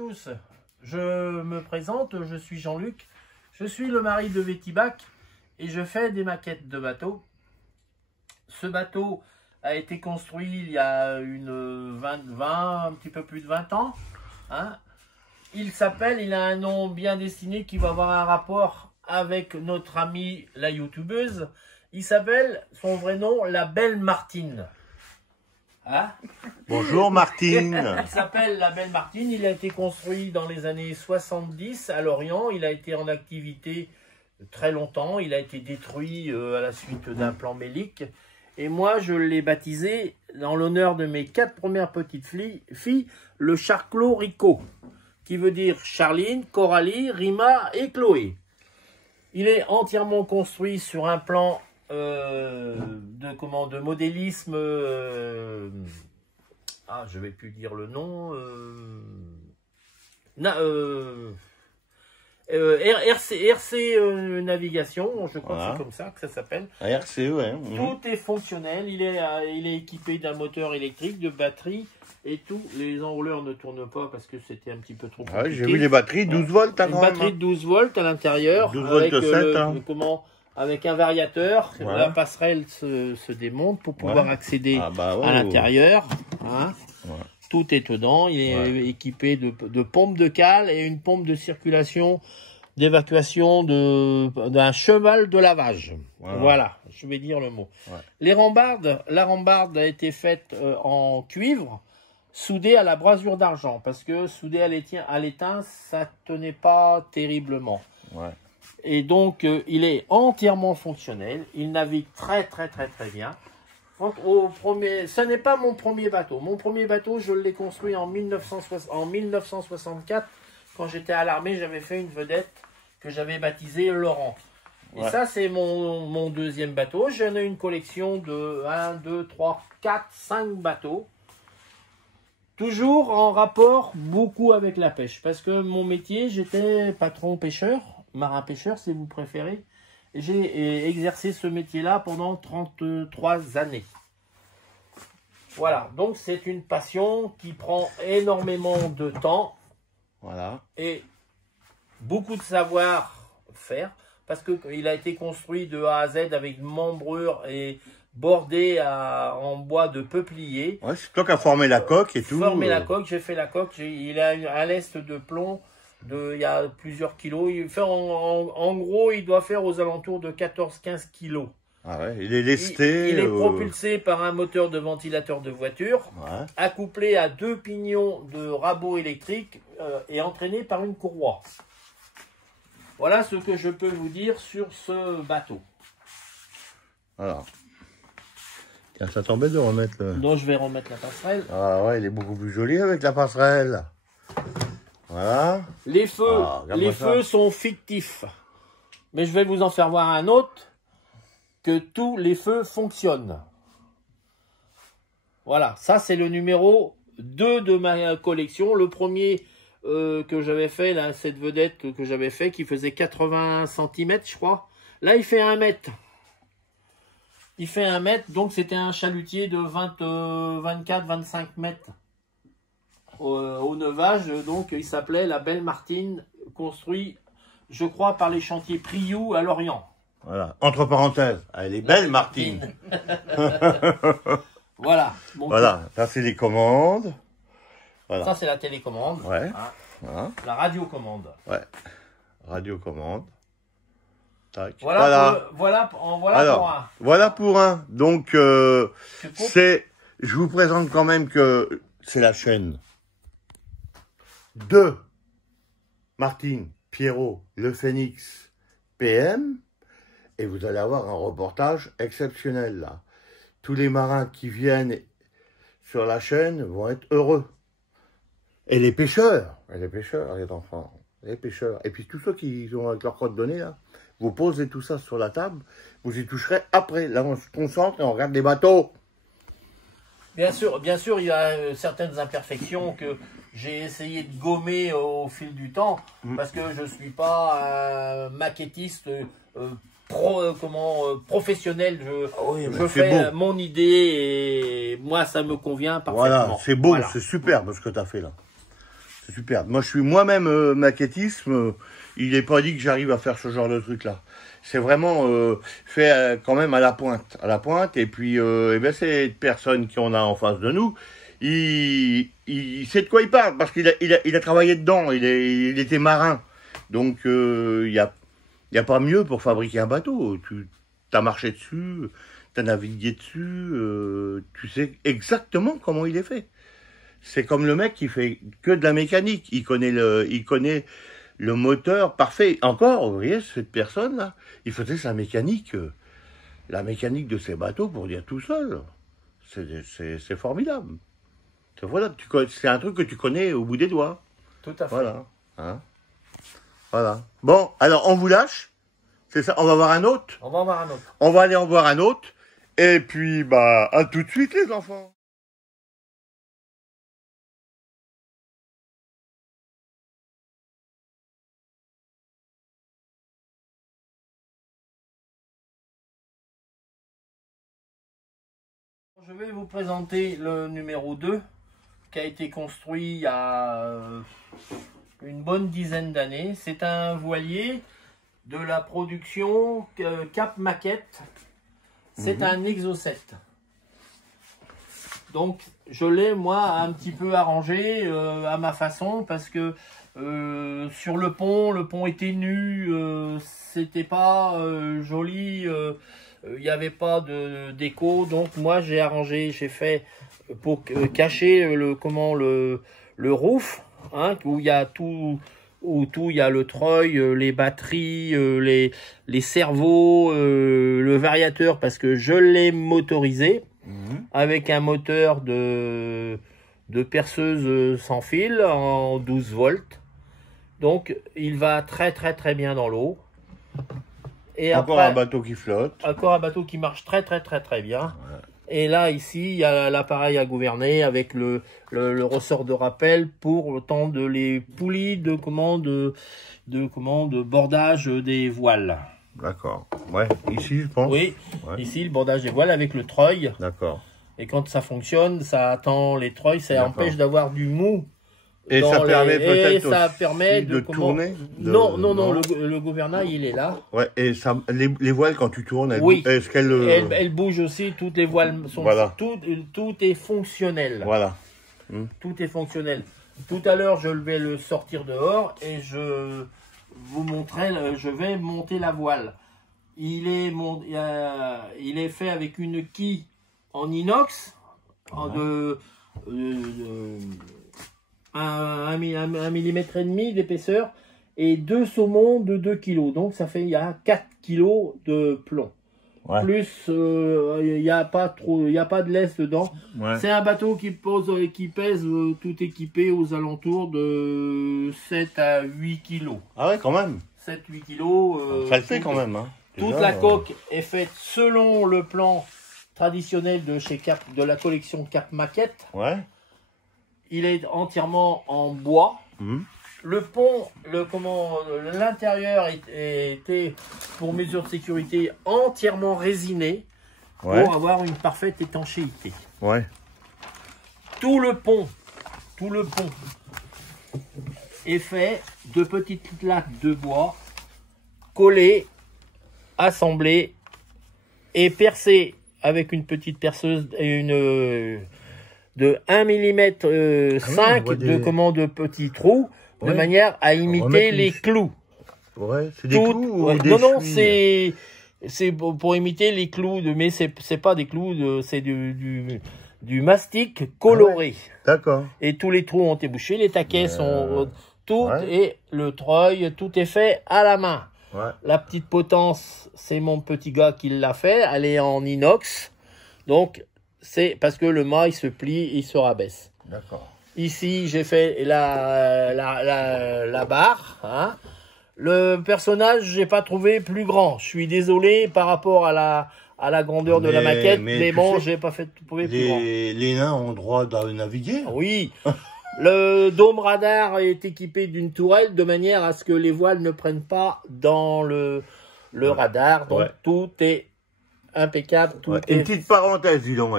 tous, je me présente, je suis Jean-Luc, je suis le mari de Vétibac et je fais des maquettes de bateaux. Ce bateau a été construit il y a un petit peu plus de 20 ans. Hein. Il a un nom bien destiné qui va avoir un rapport avec notre amie la youtubeuse. Il s'appelle, son vrai nom, la Belle Martine. Hein? Bonjour Martine. Il s'appelle la Belle Martine. Il a été construit dans les années 70 à Lorient. Il a été en activité très longtemps. Il a été détruit à la suite d'un plan bélique. Et moi, je l'ai baptisé, dans l'honneur de mes 4 premières petites filles, le Charclos Rico, qui veut dire Charline, Coralie, Rima et Chloé. Il est entièrement construit sur un plan de modélisme, je vais plus dire le nom, RC Navigation, je crois que c'est comme ça que ça s'appelle. RC, ouais. Tout est fonctionnel, il est équipé d'un moteur électrique, de batterie et tout. Les enrouleurs ne tournent pas parce que c'était un petit peu trop compliqué. J'ai vu les batteries, 12 volts. Une batterie de 12 volts à l'intérieur, 12 volts 7, avec un variateur. Ouais. La passerelle se démonte pour pouvoir accéder à l'intérieur. Hein. Ouais. Tout est dedans. Il est équipé de pompes de cale et une pompe de circulation, d'évacuation d'un cheval de lavage. Voilà, je vais dire le mot. Ouais. La rambarde a été faite en cuivre, soudée à la brasure d'argent, parce que soudée à l'étain, ça tenait pas terriblement. Ouais. Et donc, il est entièrement fonctionnel. Il navigue très bien. Donc, ce n'est pas mon premier bateau. Mon premier bateau, je l'ai construit en 1964. Quand j'étais à l'armée, j'avais fait une vedette que j'avais baptisée Laurent. Et ça, c'est mon deuxième bateau. J'en ai une collection de 1, 2, 3, 4, 5 bateaux. Toujours en rapport beaucoup avec la pêche. Parce que mon métier, j'étais patron pêcheur, marin pêcheur si vous préférez. J'ai exercé ce métier-là pendant 33 années. Voilà, donc c'est une passion qui prend énormément de temps. Voilà. Et beaucoup de savoir-faire, parce qu'il a été construit de A à Z avec membrure et bordé en bois de peuplier. Ouais, c'est toi qui as formé la coque et tout. La coque, j'ai fait la coque. Il a un lest de plomb. Il y a plusieurs kilos. En gros, il doit faire aux alentours de 14-15 kilos. Ah ouais, il est lesté. Il est propulsé par un moteur de ventilateur de voiture, accouplé à 2 pignons de rabot électrique et entraîné par une courroie. Voilà ce que je peux vous dire sur ce bateau. Voilà. Tiens, ça t'embête de remettre le... Donc je vais remettre la passerelle. Ah ouais, il est beaucoup plus joli avec la passerelle. Voilà. Les feux sont fictifs. Mais je vais vous en faire voir un autre, que tous les feux fonctionnent. Voilà, ça c'est le numéro 2 de ma collection. Le premier que j'avais fait, là, cette vedette que j'avais fait, qui faisait 80 cm, je crois. Là, il fait 1 mètre. Il fait 1 mètre, donc c'était un chalutier de 24-25 mètres. Au neuvage, donc il s'appelait la Belle Martine, construit, je crois, par les chantiers Priou à Lorient. Voilà, entre parenthèses, elle est belle Martine. Voilà. Voilà, ça c'est les commandes. Voilà. Ça c'est la télécommande. Ouais. Hein. Voilà. La radiocommande. Ouais. Radiocommande. Tac. Voilà pour un. Voilà pour un. Donc, je vous présente quand même que c'est la chaîne de Martine, Pierrot, Le Phénix, PM. Et vous allez avoir un reportage exceptionnel là. Tous les marins qui viennent sur la chaîne vont être heureux. Et les pêcheurs, les enfants, les pêcheurs. Et puis tous ceux qui ont avec leur coordonnées là, vous posez tout ça sur la table, vous y toucherez après. Là, on se concentre et on regarde les bateaux. Bien sûr, il y a certaines imperfections que j'ai essayé de gommer au fil du temps, parce que je ne suis pas un maquettiste professionnel. Je fais mon idée et moi, ça me convient parfaitement. Voilà, c'est beau, c'est superbe ce que tu as fait là. c'est super. Moi, je suis moi-même maquettiste. Il n'est pas dit que j'arrive à faire ce genre de truc-là. C'est vraiment fait quand même à la pointe. À la pointe. Et puis, eh ben, cette personne qu'on a en face de nous, il sait de quoi il parle parce qu'il a travaillé dedans. Il était marin. Donc, il y a pas mieux pour fabriquer un bateau. Tu as marché dessus, tu as navigué dessus, tu sais exactement comment il est fait. C'est comme le mec qui fait que de la mécanique. Il connaît le moteur parfait. Encore, vous voyez, cette personne-là, il faisait sa mécanique, la mécanique de ses bateaux pour dire tout seul. C'est formidable. Voilà, c'est un truc que tu connais au bout des doigts. Tout à fait. Voilà. Hein, voilà. Bon, alors on vous lâche. C'est ça, on va voir un autre. On va en voir un autre. On va aller en voir un autre. Et puis, bah, à tout de suite, les enfants. Je vais vous présenter le numéro 2 qui a été construit il y a une bonne dizaine d'années. C'est un voilier de la production Cap Maquette. C'est un Exocet. Donc je l'ai moi un petit peu arrangé à ma façon parce que sur le pont était nu, c'était pas joli, il n'y avait pas de déco. Donc moi j'ai arrangé, j'ai fait pour cacher le roof, hein, où il y a tout. Il y a le treuil, les batteries, les servos, le variateur parce que je l'ai motorisé avec un moteur de perceuse sans fil en 12 volts. Donc il va très très bien dans l'eau. Et encore après, un bateau qui flotte. Encore un bateau qui marche très bien. Ouais. Et là, ici, il y a l'appareil à gouverner avec le ressort de rappel pour tendre les poulies de bordage des voiles. D'accord. Ouais, ici, je pense. Oui, ouais. Ici, le bordage des voiles avec le treuil. D'accord. Et quand ça fonctionne, ça attend les treuils, ça empêche d'avoir du mou. Et ça permet peut-être de tourner Non, le gouvernail, il est là. Ouais, et ça, les voiles, quand tu tournes, est-ce qu'elles... Elles bougent aussi, toutes les voiles sont... Voilà. Tout est fonctionnel. Voilà. Tout est fonctionnel. Tout à l'heure, je vais le sortir dehors et je vous montrerai, je vais monter la voile. Il est fait avec une quille en inox, de 1,5 mm d'épaisseur et 2 saumons de 2 kg. Donc ça fait, il y a 4 kg de plomb. Ouais. Plus il n'y a pas de laisse dedans. Ouais. C'est un bateau qui pèse tout équipé aux alentours de 7 à 8 kg. Ah ouais, quand même. 7-8 kg. Ça le fait quand même. Hein. Toute la coque est faite selon le plan traditionnel de la collection Cap Maquette. Ouais. Il est entièrement en bois. Le pont, l'intérieur était, pour mesure de sécurité, entièrement résiné pour avoir une parfaite étanchéité. Ouais. Tout le pont est fait de petites lattes de bois collées, assemblées et percées avec une petite perceuse et de 1 mm 5 de petits trous de manière à imiter les clous. Ouais, c'est des clous ou des non, c'est pour imiter les clous, mais c'est pas des clous, c'est du mastic coloré. D'accord. Et tous les trous ont été bouchés, les taquets sont et le treuil, tout est fait à la main. Ouais. La petite potence, c'est mon petit gars qui l'a fait, elle est en inox. Donc c'est parce que le mât il se plie, il se rabaisse. D'accord. Ici, j'ai fait la barre. Hein. Le personnage, j'ai pas trouvé plus grand. Je suis désolé par rapport à la grandeur de la maquette, mais bon, j'ai pas trouvé plus grand. Les nains ont droit de naviguer. Oui. Le dôme radar est équipé d'une tourelle de manière à ce que les voiles ne prennent pas dans le radar. Donc tout est impeccable. Tout est... Une petite parenthèse, dis donc.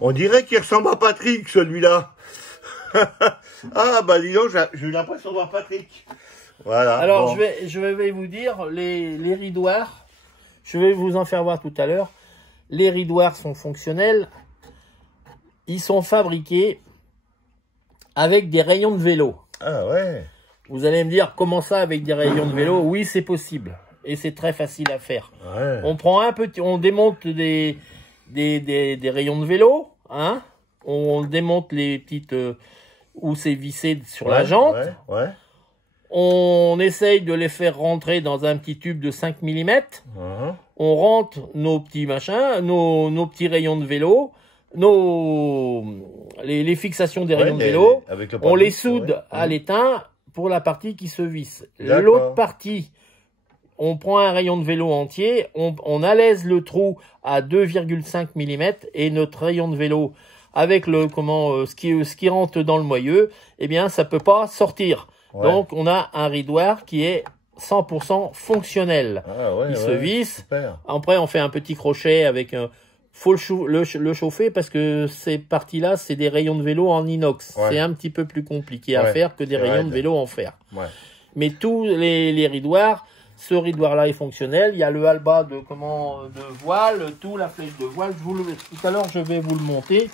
On dirait qu'il ressemble à Patrick, celui-là. Ah, bah dis donc, j'ai eu l'impression de voir Patrick. Voilà. Alors, bon. je vais vous dire, les ridoirs, je vais vous en faire voir tout à l'heure. Les ridoirs sont fonctionnels. Ils sont fabriqués avec des rayons de vélo. Ah ouais. Vous allez me dire, comment ça avec des rayons de vélo? Oui, c'est possible. Et c'est très facile à faire. Ouais. On démonte des rayons de vélo, hein. On démonte les petites, où c'est vissé sur la jante. Ouais. On essaye de les faire rentrer dans un petit tube de 5 mm. On rentre nos petits machins, nos petits rayons de vélo, les fixations des rayons de vélo. On les soude à l'étain pour la partie qui se visse. L'autre partie, on prend un rayon de vélo entier, on alaise le trou à 2,5 mm et notre rayon de vélo avec ce qui rentre dans le moyeu, eh bien ça peut pas sortir. Ouais. Donc on a un ridoir qui est 100% fonctionnel. Il se visse. Super. Après on fait un petit crochet avec faut le chauffer parce que ces parties-là c'est des rayons de vélo en inox. Ouais. C'est un petit peu plus compliqué à faire que des rayons de vélo en fer. Ouais. Mais tous les ridoirs, ce ridoir-là est fonctionnel. Il y a le halba de voile, tout la flèche de voile. Tout à l'heure, je vais vous le monter.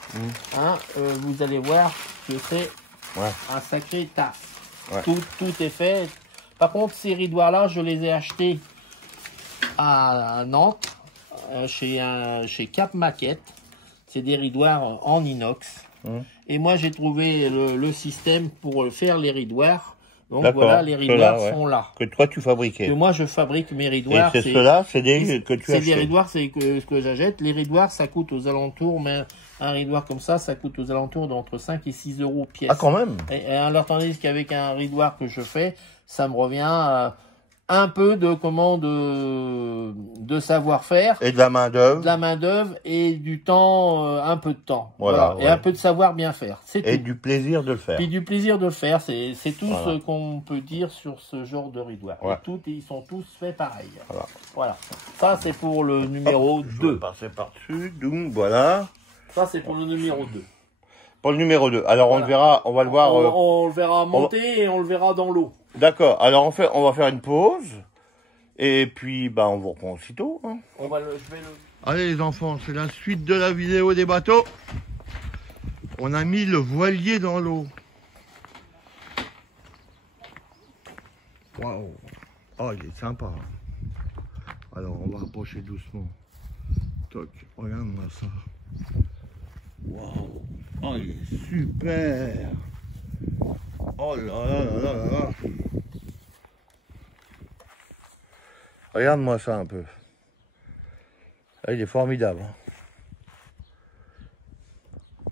Hein, vous allez voir que c'est un sacré taf. Ouais. Tout est fait. Par contre, ces ridoirs-là, je les ai achetés à Nantes, chez Cap Maquette. C'est des ridoirs en inox. Et moi, j'ai trouvé le système pour faire les ridoirs. Donc voilà, les ridoirs sont là. Que toi tu fabriquais. Que moi je fabrique mes ridoirs. Et c'est ceux-là, c'est des que tu achètes. C'est des ridoirs, c'est ce que j'achète. Les ridoirs, ça coûte aux alentours, mais un ridoir comme ça coûte aux alentours d'entre 5 et 6 euros pièce. Ah quand même. Et alors tandis qu'avec un ridoir que je fais, ça me revient un peu de savoir-faire. Et de la main-d'œuvre. De la main-d'œuvre et du temps, un peu de temps. Voilà. Et un peu de savoir bien faire. C'est tout. Et du plaisir de le faire. Et du plaisir de le faire. C'est tout ce qu'on peut dire sur ce genre de ridoir. Ils sont tous faits pareil. Voilà. Ça, c'est pour le numéro 2. Je vais passer par-dessus. Donc, voilà. Ça, c'est pour le numéro 2. Pour le numéro 2. Alors, on le verra, on va le voir. On le verra monter et on le verra dans l'eau. D'accord. Alors, on va faire une pause. Et puis, on vous reprend aussitôt. Hein. Allez, les enfants, c'est la suite de la vidéo des bateaux. On a mis le voilier dans l'eau. Waouh. Oh, il est sympa. Alors, on va approcher doucement. Toc, regarde-moi ça. Waouh. Oh, il est super. Oh là là là là là. Regarde-moi ça un peu. Ah, il est formidable.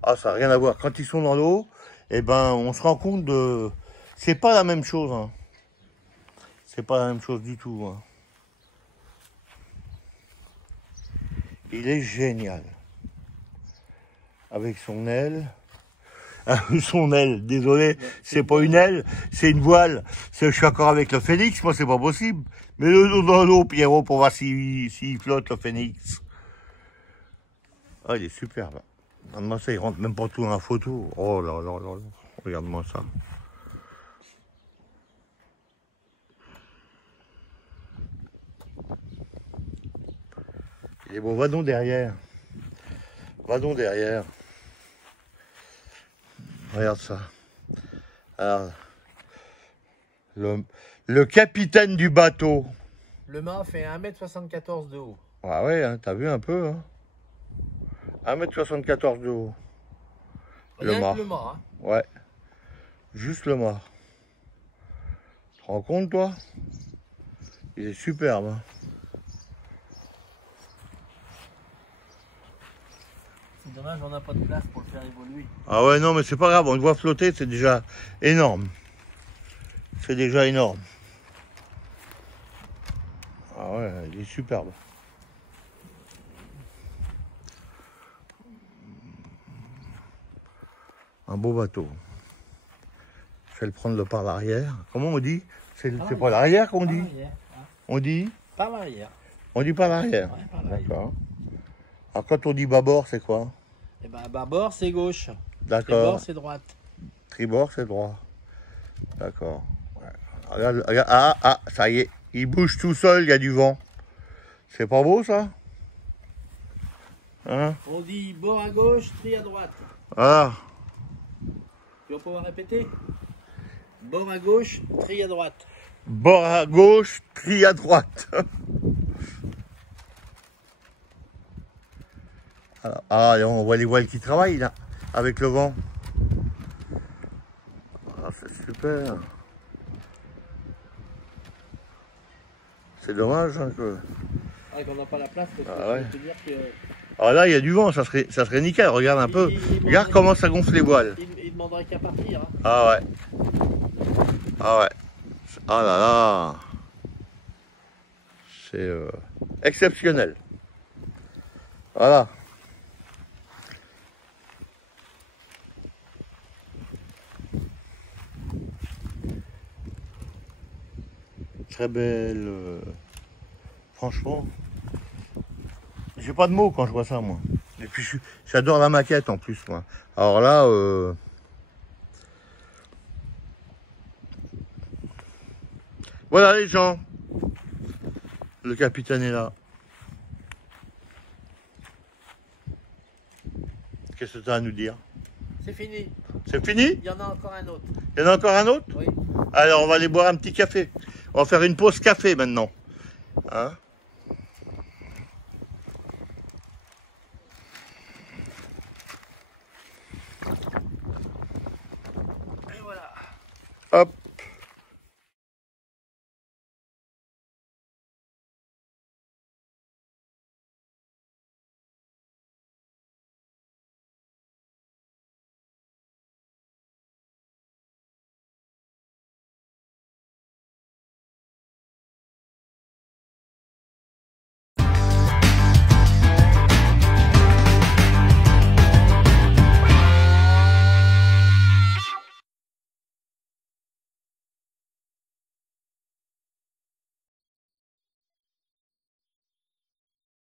Ah, ça n'a rien à voir. Quand ils sont dans l'eau, on se rend compte de... C'est pas la même chose. Hein. C'est pas la même chose du tout. Hein. Il est génial. Avec son aile. Son aile, désolé, c'est pas une aile, c'est une voile. Je suis d'accord avec le phénix, moi c'est pas possible. Mais le dans l'eau, Pierrot, pour voir s'il flotte le phénix. Ah, il est superbe. Regarde-moi ça, il rentre même pas tout dans la photo. Oh là là là là, regarde-moi ça. Il est beau, va donc derrière. Va donc derrière. Regarde ça. Alors, le capitaine du bateau. Le mât fait 1,74 m de haut. Ah ouais, hein, t'as vu un peu. Hein. 1,74 m de haut. Le mât. Hein. Ouais. Juste le mât. Tu te rends compte, toi? Il est superbe. Hein. C'est dommage, on n'a pas de place pour le faire évoluer. Ah ouais, non, mais c'est pas grave, on le voit flotter, c'est déjà énorme. C'est déjà énorme. Ah ouais, il est superbe. Un beau bateau. Je vais le prendre par l'arrière. Comment on dit? C'est pas l'arrière qu'on dit? On dit? Par l'arrière. On dit par l'arrière. Ouais, d'accord. Alors quand on dit bâbord, c'est quoi? Eh ben bâbord, c'est gauche. D'accord. Tribord, c'est droite. Tribord, c'est droit. D'accord. Ouais. Regarde, regarde, ah, ça y est. Il bouge tout seul, il y a du vent. C'est pas beau, ça? Hein? On dit bord à gauche, tri à droite. Ah. Tu vas pouvoir répéter? Bord à gauche, tri à droite. Bord à gauche, tri à droite. Ah, on voit les voiles qui travaillent, là, avec le vent. Ah, c'est super. C'est dommage hein, que... Ah, qu'on n'a pas la place, parce que Ah, ouais. je peux te dire que... Ah là, il y a du vent, ça serait nickel. Regarde un peu. Regarde comment ça gonfle les voiles. Il demanderait qu'à partir. Hein. Ah ouais. Ah ouais. Ah là là. C'est exceptionnel. Voilà. Très belle. Franchement. J'ai pas de mots quand je vois ça, moi. Et puis j'adore la maquette en plus, moi. Alors là, voilà les gens. Le capitaine est là. Qu'est-ce que tu as à nous dire? C'est fini. C'est fini? Il y en a encore un autre. Il y en a encore un autre? Oui. Alors on va aller boire un petit café. On va faire une pause café maintenant. Hein? Et voilà. Hop.